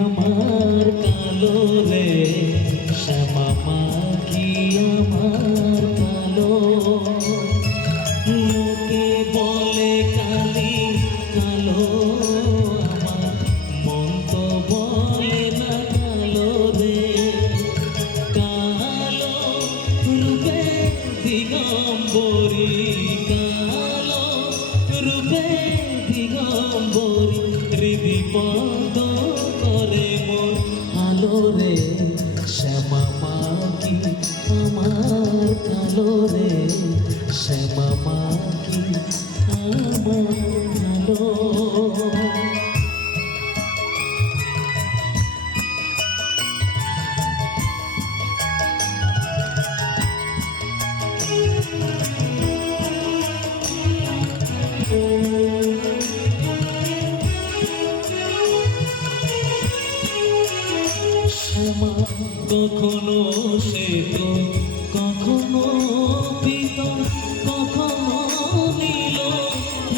আমার কালো রে? শ্যামামা কি আমার দিগম্বরী কালো রূপে দিগম্বরী হৃদিপদ করে মোর আলো রে শ্যামা মাকি আমার কালো রে শ্যামা মাকি আমার কালো কখনো সে তো কখনো পিত কখনো নীল,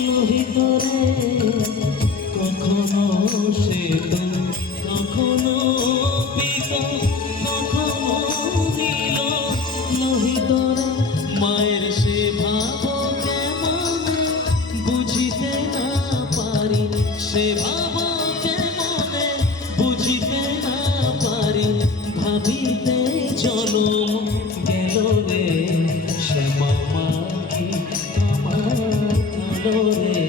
লোহিত রে। কখনো সে তো কখনো পিত কখনো নীল, লোহিত মায়ের সে ভাব কেমন বুঝিতে না পারি, সে ভাব ভাবিতে জনম গেল রে শ্যামা মাকি আমার রে